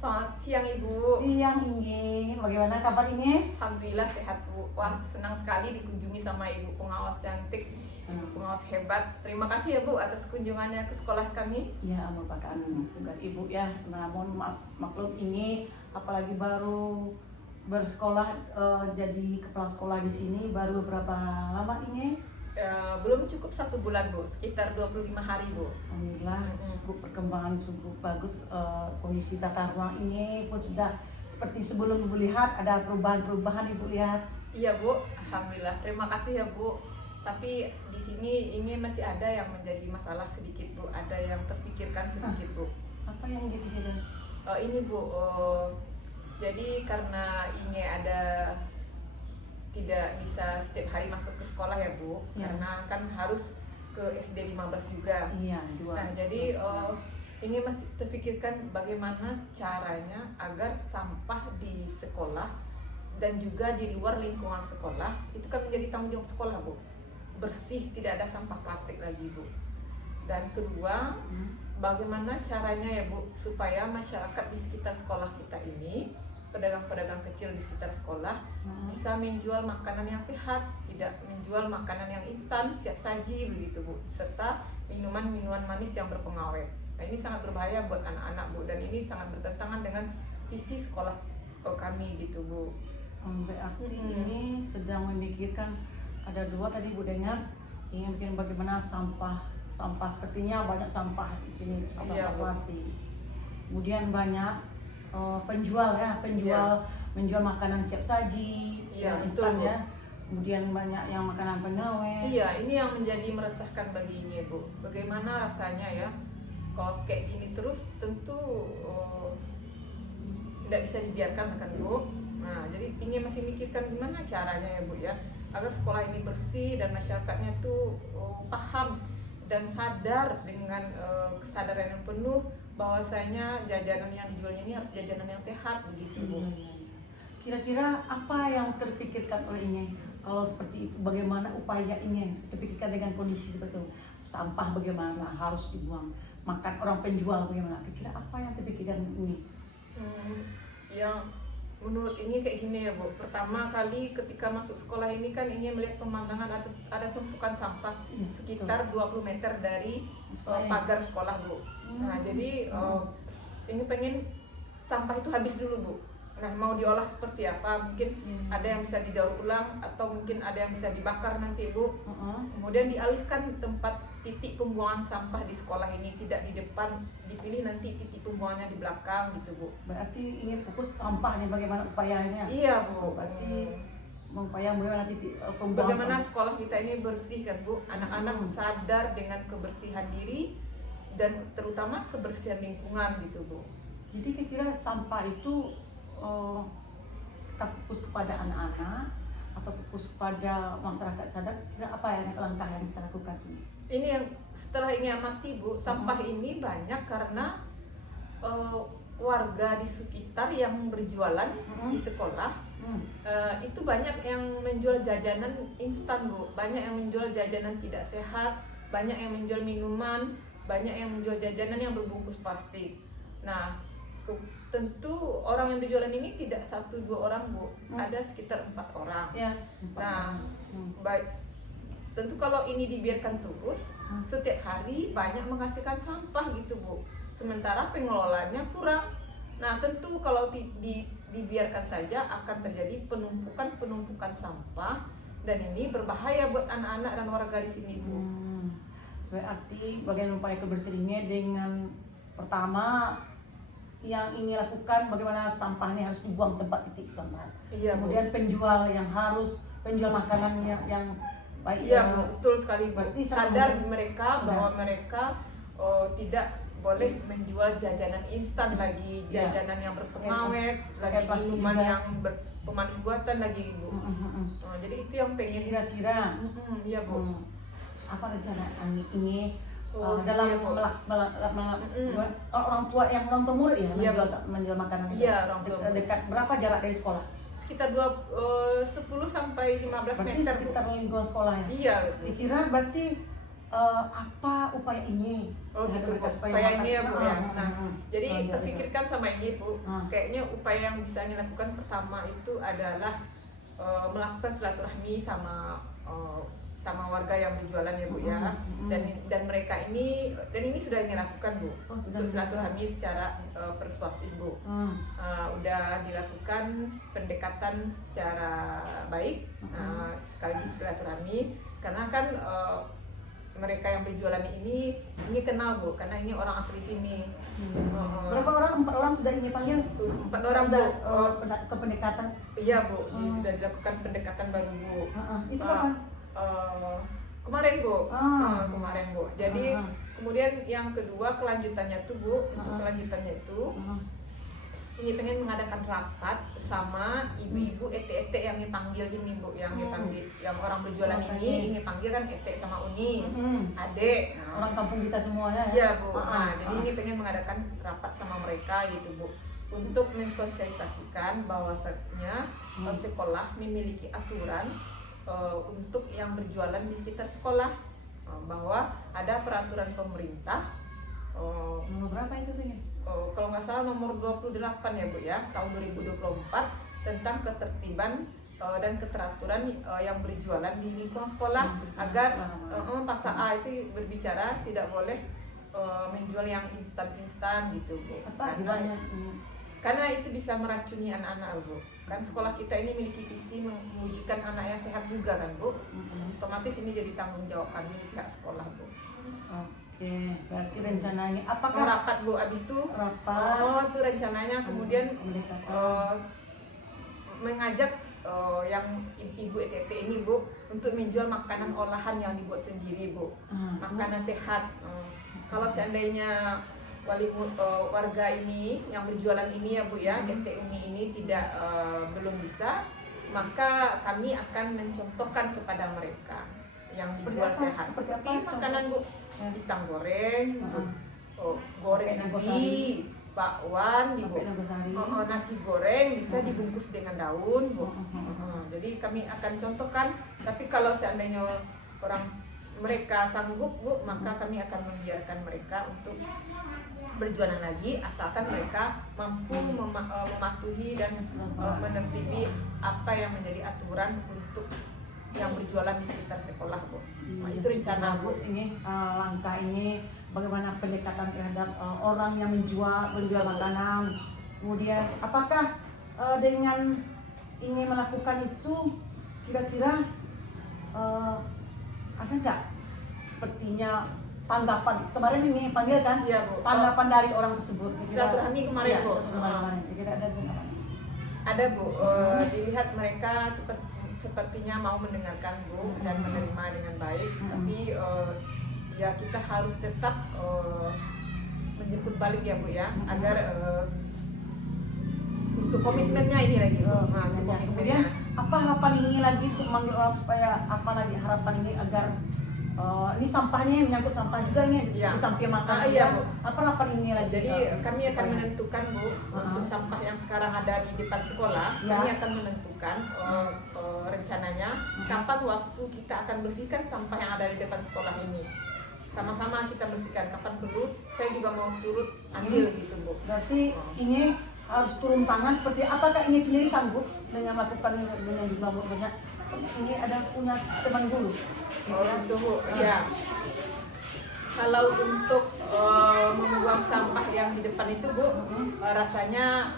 Selamat siang Ibu. Siang Inge, bagaimana kabar Inge? Alhamdulillah sehat Bu. Wah senang sekali dikunjungi sama Ibu pengawas cantik, Ibu pengawas hebat. Terima kasih ya Bu atas kunjungannya ke sekolah kami. Ya, merupakan tugas Ibu ya. Namun maklum Inge, apalagi baru bersekolah jadi kepala sekolah di sini baru berapa lama Inge? Belum cukup 1 bulan Bu, sekitar 25 hari Bu. Alhamdulillah cukup perkembangan cukup bagus, kondisi tata ruang ini pun sudah seperti sebelum Ibu lihat, ada perubahan-perubahan Ibu lihat. Iya Bu, Alhamdulillah. Terima kasih ya Bu. Tapi di sini ini masih ada yang menjadi masalah sedikit Bu, ada yang terpikirkan sedikit Bu. Apa yang dipikirkan? Ini Bu, jadi karena ini ada tidak bisa setiap hari masuk ke sekolah ya Bu, Ya. karena kan harus ke SD 15 juga. Iya, dua. Nah jadi ini masih terpikirkan bagaimana caranya agar sampah di sekolah dan juga di luar lingkungan sekolah itu kan menjadi tanggung jawab sekolah Bu, bersih, tidak ada sampah plastik lagi Bu. Dan kedua, bagaimana caranya ya Bu supaya masyarakat di sekitar sekolah kita ini, pedagang-pedagang kecil di sekitar sekolah bisa menjual makanan yang sehat, tidak menjual makanan yang instan, siap saji begitu Bu, serta minuman-minuman manis yang berpengawet. Nah ini sangat berbahaya buat anak-anak Bu, dan ini sangat bertentangan dengan visi sekolah kami gitu Bu. Berarti ini sedang memikirkan, ada dua tadi Bu dengar, ingin bikin bagaimana sampah sepertinya banyak sampah di sini, sampah Iya, Bu. plastik. Kemudian banyak penjual menjual makanan siap saji, Iya, yang betul, instan Bu. ya. Kemudian banyak yang makanan pengawet. Iya, ini yang menjadi meresahkan bagi ini Bu. Bagaimana rasanya ya kalau kayak gini terus, tentu tidak bisa dibiarkan kan Bu. Nah, jadi ini masih mikirkan gimana caranya ya Bu ya, agar sekolah ini bersih dan masyarakatnya tuh paham dan sadar dengan kesadaran yang penuh bahwasanya jajanan yang dijualnya ini harus jajanan yang sehat begitu Bu. Kira-kira apa yang terpikirkan oleh Inge? Kalau seperti itu, bagaimana upaya Inge terpikirkan dengan kondisi seperti itu? Sampah bagaimana harus dibuang? Makan orang penjual bagaimana? Kira-kira apa yang terpikirkan Inge? Yang menurut ini kayak gini ya Bu. Pertama kali ketika masuk sekolah ini kan ingin melihat pemandangan ada tumpukan sampah sekitar 20 meter dari pagar sekolah Bu. Nah jadi ini pengen sampah itu habis dulu Bu. Nah mau diolah seperti apa, mungkin ada yang bisa didaur ulang atau mungkin ada yang bisa dibakar nanti Bu. Kemudian dialihkan tempat titik pembuangan sampah di sekolah ini, tidak di depan, dipilih nanti titik pembuangannya di belakang gitu Bu. Berarti ingin fokus sampah nih, bagaimana upayanya? Iya Bu. Berarti upaya bagaimana titik pembuangan Bagaimana sampah. sekolah kita ini bersih kan Bu, anak-anak sadar dengan kebersihan diri dan terutama kebersihan lingkungan gitu Bu. Jadi kira-kira sampah itu kita fokus kepada anak-anak atau fokus kepada masyarakat sadar, kira apa yang langkah yang kita lakukan ini? Ini yang setelah ini amati Bu, sampah ini banyak karena warga di sekitar yang berjualan di sekolah itu banyak yang menjual jajanan instan Bu, banyak yang menjual jajanan tidak sehat, banyak yang menjual minuman, banyak yang menjual jajanan yang berbungkus plastik. Nah tentu orang yang berjualan ini tidak 1-2 orang Bu, ada sekitar 4 orang. Ya. Nah baik, tentu kalau ini dibiarkan terus, setiap hari banyak menghasilkan sampah gitu Bu, sementara pengelolaannya kurang. Nah tentu kalau dibiarkan saja akan terjadi penumpukan sampah, dan ini berbahaya buat anak-anak dan warga di sini Bu. Berarti bagian upaya kebersihannya dengan pertama yang ini lakukan, bagaimana sampah ini harus dibuang tempat titik sampah. Iya, Bu. Kemudian penjual yang harus penjual makanan yang baik. Iya Bu, betul sekali Bu. Berarti Sadar mereka bahwa mereka tidak boleh menjual jajanan instan lagi, jajanan yang berpengawet, lagi minuman yang berpemanis buatan lagi Bu. Jadi itu yang pengen. Kira-kira Iya Bu. apa rencana ini dalam iya, Bu. orang tua murid ya Iya, menjual makanan itu? Iya, orang tua murid. Dekat berapa jarak dari sekolah? Sekitar 10 sampai 15 Berarti meter Bu. sekitar lingkungan sekolah ya? Iya Bu. Dikira berarti apa upaya ini? Oh gitu, Supaya upaya makan- ini ya Bu ya. Nah, jadi iya, terpikirkan sama ini Bu, Ah. kayaknya upaya yang bisa dilakukan pertama itu adalah melakukan silaturahmi sama warga yang berjualan ya Bu ya. Dan mereka ini sudah dilakukan Bu, Oh, sudah untuk silaturahmi secara persuasif Bu. Udah dilakukan pendekatan secara baik, sekaligus silaturahmi, karena kan mereka yang berjualan ini kenal Bu, karena ini orang asli sini. Berapa orang? 4 orang sudah ini panggil? 4 orang Bu. Ke pendekatan. Iya Bu, sudah dilakukan pendekatan baru Bu. Itu kapan? Kemarin Bu. Ah. Kemarin Bu. Jadi kemudian yang kedua kelanjutannya tuh Bu, untuk kelanjutannya itu ini pengen mengadakan rapat sama ibu-ibu ete-ete yang dipanggil ini Bu, yang dipanggil, yang orang berjualan ini panggil kan ete sama uni, adek. Orang kampung kita semuanya ya. Iya Bu. Jadi ini pengen mengadakan rapat sama mereka gitu Bu, untuk mensosialisasikan bahwasanya sekolah memiliki aturan untuk yang berjualan di sekitar sekolah, bahwa ada peraturan pemerintah Nomor berapa itu tuh ya? kalau nggak salah nomor 28 ya Bu ya, tahun 2024, tentang ketertiban dan keteraturan yang berjualan di lingkungan sekolah, agar pasal A itu berbicara tidak boleh menjual yang instan-instan gitu Bu. Apa gimana? Karena itu bisa meracuni anak-anak Bu. Kan sekolah kita ini memiliki visi mewujudkan anak yang sehat juga kan Bu. Otomatis ini jadi tanggung jawab kami pihak sekolah Bu. Oke, berarti rencananya Mau apakah rapat Bu, abis itu rapat? itu rencananya kemudian mengajak yang ibu ETT ini Bu, untuk menjual makanan olahan yang dibuat sendiri Bu, makanan sehat. Kalau seandainya warga ini yang berjualan ini ya Bu ya, ET Uni ini tidak belum bisa, maka kami akan mencontohkan kepada mereka yang dijual sehat, seperti makanan Bu, pisang goreng, goreng ubi, bakwan, Bu. Nasi goreng bisa dibungkus dengan daun Bu. Jadi kami akan contohkan, tapi kalau seandainya mereka sanggup Bu, maka kami akan membiarkan mereka untuk berjualan lagi, asalkan mereka mampu mematuhi dan menertibi apa yang menjadi aturan untuk yang berjualan di sekitar sekolah Bu. Itu rencana Bu. Bagus ini langkah ini, bagaimana pendekatan terhadap orang yang menjual makanan. Kemudian apakah dengan ini melakukan itu kira-kira ada nggak sepertinya tanggapan kemarin ini panggil kan? Iya Bu. Tanggapan dari orang tersebut. Silaturahmi kemarin Bu. Kemarin. Kira ada tanggapan? Ada Bu. Dilihat mereka sepertinya mau mendengarkan Bu dan menerima dengan baik, tapi ya kita harus tetap menjemput balik ya Bu ya, agar untuk komitmennya ini lagi Bu. Kemudian apa harapan ini lagi untuk manggil orang supaya apa lagi harapan ini agar ini sampahnya menyangkut sampah juga nih Ya. di samping makan Iya Bu. apa harapan ini lagi? Jadi kami akan menentukan Bu, untuk sampah yang sekarang ada di depan sekolah, Ya. kami akan menentukan rencananya kapan waktu kita akan bersihkan sampah yang ada di depan sekolah ini. Sama-sama kita bersihkan, kapan perlu saya juga mau turut ambil gitu Bu. Berarti ini harus turun tangan seperti apakah ini sendiri sanggup dengan melakukan dengan jumlah banyak? Ini ada punya teman guru. Itu Bu, ya. Kalau untuk membuang sampah yang di depan itu Bu, rasanya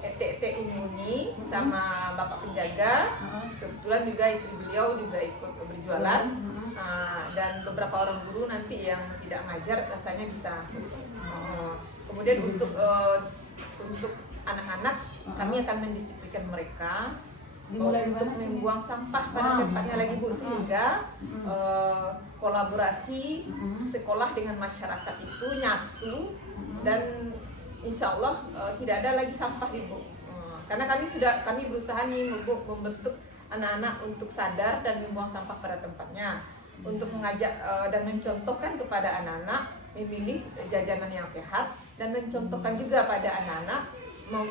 ET ini sama Bapak penjaga, kebetulan juga istri beliau juga ikut berjualan, dan beberapa orang guru nanti yang tidak ngajar rasanya bisa. Kemudian untuk anak-anak kami akan mendisiplinkan mereka untuk membuang sampah pada tempatnya lagi Bu, sehingga kolaborasi sekolah dengan masyarakat itu nyatu, dan insya Allah tidak ada lagi sampah Bu. Karena kami berusaha nih Bu, membentuk anak-anak untuk sadar dan membuang sampah pada tempatnya, untuk mengajak dan mencontohkan kepada anak-anak memilih jajanan yang sehat, dan mencontohkan juga pada anak-anak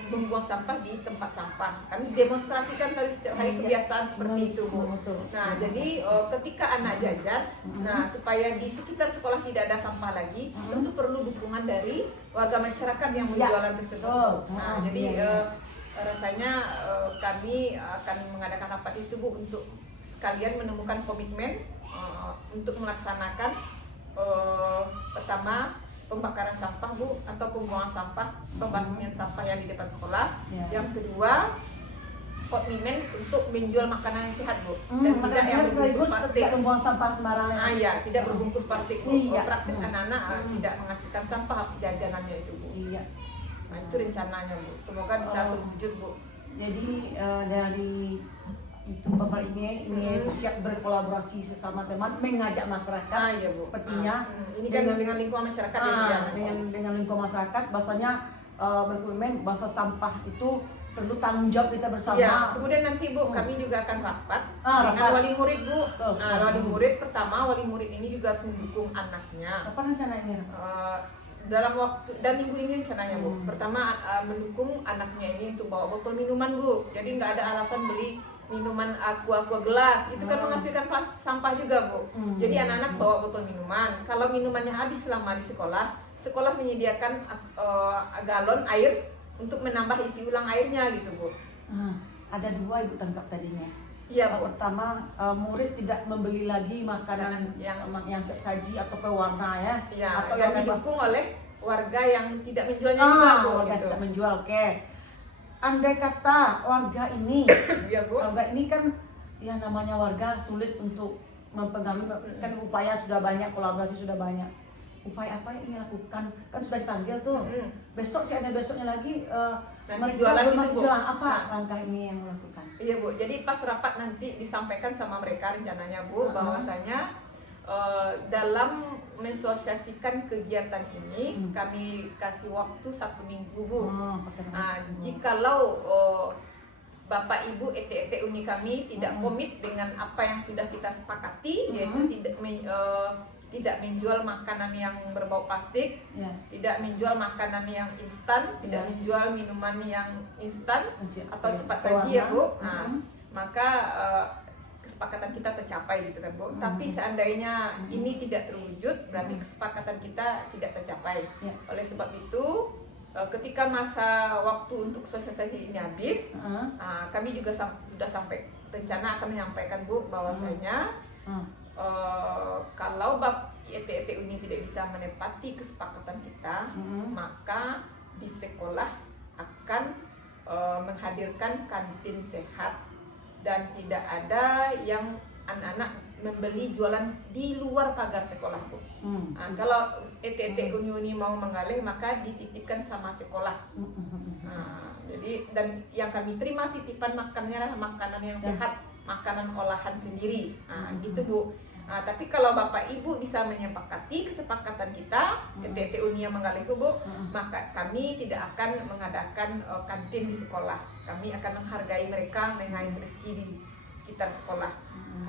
membuang sampah di tempat sampah. Kami demonstrasikan dari setiap hari kebiasaan seperti itu, Bu. Nah, jadi ketika anak jajan, nah supaya di sekitar sekolah tidak ada sampah lagi, tentu perlu dukungan dari warga masyarakat yang menjualan tersebut. Nah, jadi rasanya kami akan mengadakan rapat itu, Bu, untuk sekalian menemukan komitmen untuk melaksanakan pertama pembakaran sampah, Bu, atau pembuangan sampah, pembasmian sampah yang di depan sekolah. Yang kedua, komitmen untuk menjual makanan yang sehat, Bu, dan tidak yang berbungkus plastik. Tidak membuang sampah sembarangan. Ya, tidak berbungkus plastik, Bu. Iya. Praktis anak-anak tidak menghasilkan sampah jajanannya itu, Bu. Iya. Nah, itu rencananya, Bu. Semoga bisa terwujud, Bu. Jadi dari itu Bapak ini siap berkolaborasi sesama teman, mengajak masyarakat. Iya, Bu. Sepertinya ini kan dengan lingkungan masyarakat dengan lingkungan masyarakat, bahasanya berkomitmen bahasa sampah itu perlu tanggung jawab kita bersama. Ya, kemudian nanti, Bu, kami juga akan rapat dengan rapat. wali murid, Bu. Wali murid pertama, wali murid ini juga harus mendukung anaknya. Apa rencananya? Dalam waktu dan minggu ini rencananya, Bu. Pertama mendukung anaknya ini untuk bawa botol minuman, Bu. Jadi nggak ada alasan beli minuman aqua gelas, itu kan menghasilkan sampah juga, Bu. Jadi anak-anak bawa botol minuman. Kalau minumannya habis selama di sekolah, sekolah menyediakan galon air untuk menambah isi ulang airnya gitu, Bu. Ada dua Ibu tangkap tadinya. Iya, Bu. Pertama, murid tidak membeli lagi makanan yang saji atau pewarna ya. Iya, atau yang didukung oleh warga yang tidak menjualnya juga, Bu. Warga Gitu. tidak menjual, oke. Andai kata warga ini, Iya, Bu. warga ini kan yang namanya warga sulit untuk mempengaruhi, kan upaya sudah banyak, kolaborasi sudah banyak. Upaya apa yang ingin lakukan? Kan sudah dipanggil tuh. Besok sih ada besoknya lagi. Masih jualan itu, Bu. Jualan. Apa langkah ini yang melakukan? Iya, Bu. Jadi pas rapat nanti disampaikan sama mereka rencananya, Bu, bahwasanya dalam mensosiasikan kegiatan ini kami kasih waktu 1 minggu, Bu. Jikalau Bapak Ibu ET-ET Uni kami tidak komit dengan apa yang sudah kita sepakati, yaitu tidak menjual makanan yang berbau plastik, tidak menjual makanan yang instan, tidak menjual minuman yang instan atau cepat saji, ya, Bu. Nah, maka kesepakatan kita tercapai gitu kan, Bu. Tapi seandainya ini tidak terwujud, berarti kesepakatan kita tidak tercapai. Oleh sebab itu, ketika masa waktu untuk sosialisasi ini habis, kami juga sudah sampai rencana akan menyampaikan, Bu, bahwasanya kalau ET-ET Uni tidak bisa menepati kesepakatan kita, maka di sekolah akan menghadirkan kantin sehat dan tidak ada yang anak-anak membeli jualan di luar pagar sekolah, Bu. Kalau ET-ET Uni mau mengalih, maka dititipkan sama sekolah. Jadi dan yang kami terima titipan makanannya adalah makanan yang sehat, makanan olahan sendiri, gitu, Bu. Tapi kalau Bapak Ibu bisa menyepakati kesepakatan kita, ET-ET Uni yang mengalih, Bu, maka kami tidak akan mengadakan kantin di sekolah. Kami akan menghargai mereka, mengais rezeki di sekitar sekolah,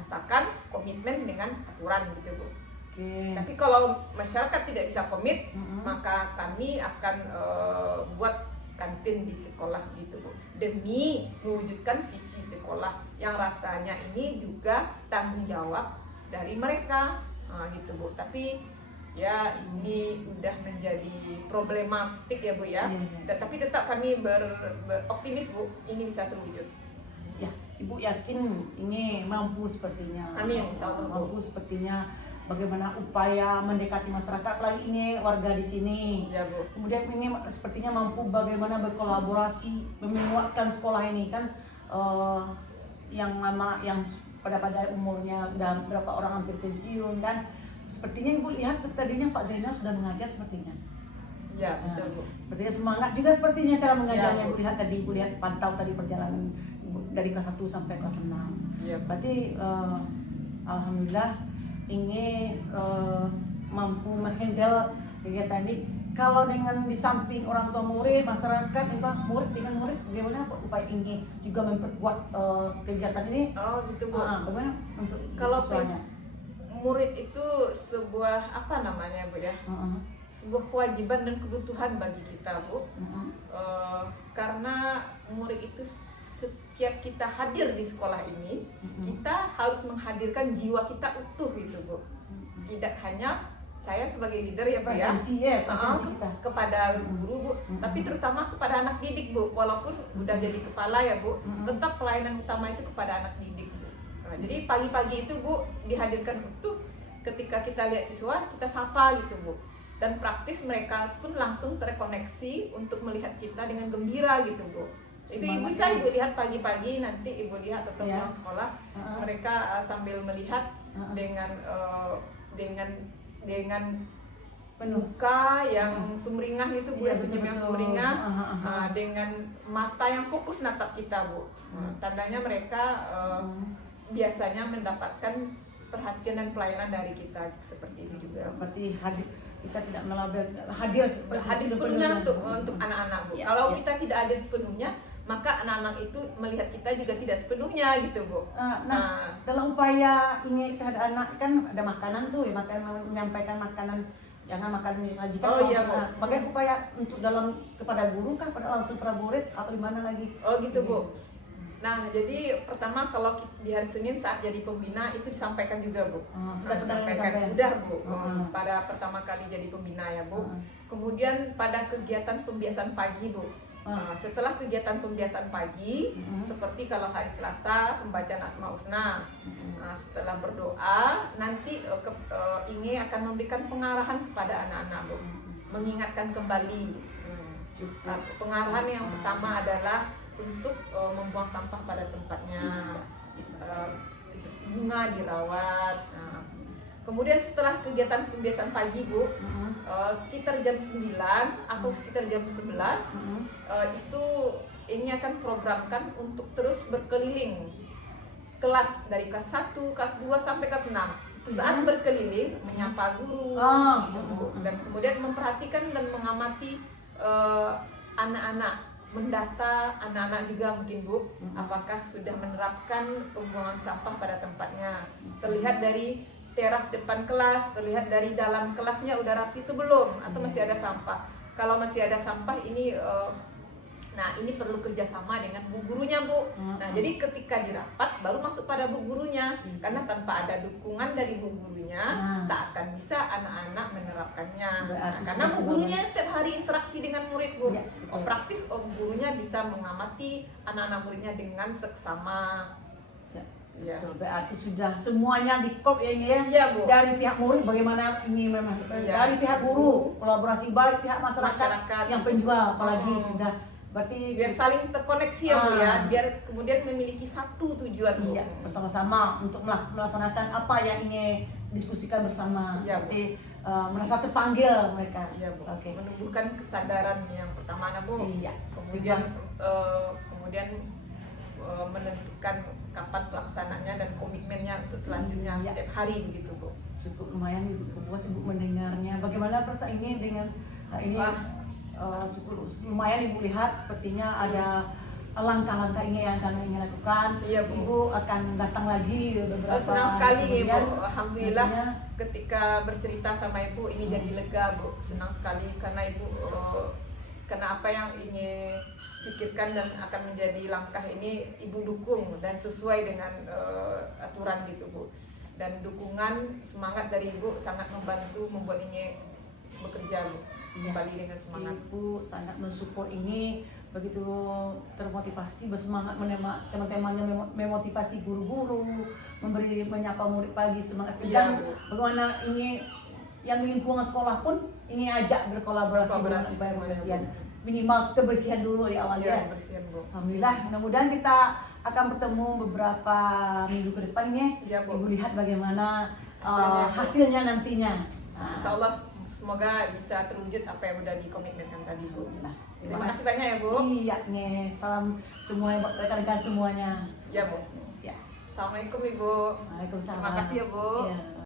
asalkan komitmen dengan aturan, gitu, Bu. Tapi kalau masyarakat tidak bisa komit, maka kami akan buat kantin di sekolah, gitu, Bu, demi mewujudkan visi sekolah yang rasanya ini juga tanggung jawab dari mereka, gitu, Bu. Tapi ya ini udah menjadi problematik ya, Bu, ya. Tapi tetap kami beroptimis, Bu, ini bisa terwujud. Ya, Ibu yakin ini mampu sepertinya. Amin, insyaallah, Bu. Mampu sepertinya. Bagaimana upaya mendekati masyarakat, lagi ini warga di sini. Ya, Bu. Kemudian ini sepertinya mampu bagaimana berkolaborasi menguatkan sekolah ini kan, yang pada umurnya udah berapa orang hampir pensiun kan. Sepertinya Ibu lihat tadinya Pak Zainal sudah mengajar sepertinya. Ya, betul, Bu. Sepertinya semangat juga sepertinya cara mengajarnya. Ya, Bu. Ibu lihat tadi, Ibu lihat pantau tadi perjalanan Ibu dari kelas 1 sampai kelas 6. Ya, Berarti alhamdulillah ini mampu menghandle kegiatan ini. Kalau dengan di samping orang tua murid, masyarakat, murid dengan murid, bagaimana upaya ini juga memperkuat kegiatan ini? Oh, gitu, Bu. Bagaimana untuk Kalau siswanya? murid itu sebuah apa namanya, Bu, ya? sebuah kewajiban dan kebutuhan bagi kita, Bu. Karena murid itu setiap kita hadir di sekolah ini, kita harus menghadirkan jiwa kita utuh gitu, Bu. Tidak hanya saya sebagai leader ya, Bu ya, presensi kita. kepada guru, Bu, tapi terutama kepada anak didik, Bu. Walaupun udah jadi kepala ya, Bu, tetap pelayanan utama itu kepada anak didik, Bu. Nah, jadi pagi-pagi itu, Bu, dihadirkan utuh. Ketika kita lihat siswa, kita sapa gitu, Bu. Dan praktis mereka pun langsung terkoneksi untuk melihat kita dengan gembira gitu, Bu. Itu ibu saya, ibu lihat pagi-pagi, nanti ibu lihat atau pulang sekolah, mereka sambil melihat dengan penuh muka yang sumringah itu, Bu, senyum yang sumringah, dengan mata yang fokus natap kita, Bu. Tandanya mereka biasanya mendapatkan perhatian dan pelayanan dari kita seperti itu juga. Berarti kita tidak hadir sepenuhnya untuk anak-anak, Bu. Kalau kita tidak hadir sepenuhnya, maka anak-anak itu melihat kita juga tidak sepenuhnya gitu, Bu. Nah, dalam upaya ini terhadap anak kan ada makanan tuh, ya, menyampaikan makanan, jangan makanan disajikan. Iya, Bu. Bagaimana upaya untuk kepada guru kah, pada langsung pada murid atau di mana lagi? Oh gitu, Bu. Nah, jadi pertama kalau di hari Senin saat jadi pembina itu disampaikan juga, Bu. Sudah disampaikan, udah, Bu. Pada pertama kali jadi pembina ya, Bu. Kemudian pada kegiatan pembiasaan pagi, Bu. Setelah kegiatan pembiasaan pagi, seperti kalau hari Selasa pembacaan Asma Husna, setelah berdoa nanti Inge akan memberikan pengarahan kepada anak-anak, Bu. Mengingatkan kembali. Pengarahan yang pertama adalah untuk membuang sampah pada tempatnya, bunga dirawat. Kemudian setelah kegiatan pembiasaan pagi, Bu, sekitar jam 9 atau sekitar jam 11 itu ini akan programkan untuk terus berkeliling kelas dari kelas 1, kelas 2 sampai kelas 6. Saat berkeliling menyapa guru, dan kemudian memperhatikan dan mengamati anak-anak, mendata anak-anak juga mungkin, Bu, apakah sudah menerapkan pembuangan sampah pada tempatnya. Terlihat dari teras depan kelas, terlihat dari dalam kelasnya udah rapi itu belum, atau masih ada sampah. Kalau masih ada sampah ini ini perlu kerjasama dengan bu gurunya, Bu. Nah, jadi ketika dirapat baru masuk pada bu gurunya, karena tanpa ada dukungan dari bu gurunya tak akan bisa anak-anak menerapkannya. Karena bu gurunya setiap hari interaksi dengan murid, Bu. Praktis bu gurunya bisa mengamati anak-anak muridnya dengan seksama. Ya. Berarti sudah semuanya di-cop ya ini ya. Iya, Bu. Dari pihak murid bagaimana ini memang dari pihak guru, kolaborasi baik pihak masyarakat yang penjual apalagi sudah berarti biar saling terkoneksi ya, Bu ya, biar kemudian memiliki satu tujuan, Bu. Iya, bersama-sama untuk melaksanakan apa yang ingin diskusikan bersama. Iya, berarti merasa terpanggil mereka. Iya, Bu. Menumbuhkan kesadaran yang pertama, Bu. Iya. Kemudian menentukan kapan pelaksanaannya dan komitmennya untuk selanjutnya setiap hari begitu, Bu. Cukup lumayan Ibu puas Ibu mendengarnya. Bagaimana perasaan ini dengan ini? Cukup lumayan Ibu lihat sepertinya ada langkah-langkah ini yang akan ingin lakukan. Iya, Bu. Ibu akan datang lagi beberapa. Senang sekali Ibu. Alhamdulillah ketika bercerita sama Ibu ini jadi lega, Bu. Senang sekali karena Ibu karena apa yang ingin pikirkan dan akan menjadi langkah ini Ibu dukung dan sesuai dengan aturan gitu, Bu. Dan dukungan semangat dari Ibu sangat membantu membuat ini bekerja, Bu. Kembali dengan semangat. Ibu sangat mensupport ini, begitu termotivasi, bersemangat teman-temannya, memotivasi guru-guru, menyapa murid pagi, semangat sekedar. Bagaimana ini yang di lingkungan sekolah pun ini ajak berkolaborasi supaya kebersihan, minimal kebersihan dulu di awalnya. Bu. Alhamdulillah, mudah-mudahan kita akan bertemu beberapa minggu ke depan ini. Ibu lihat bagaimana hasilnya nantinya. Insya Allah semoga bisa terwujud apa yang udah dikomitmenkan tadi, Bu. Terima kasih banyak ya, Bu. Iya, salam semuanya buat rekan-rekan semuanya. Ya, Bu. Ya. Assalamualaikum, Ibu. Waalaikumsalam. Terima kasih ya, Bu. Ya.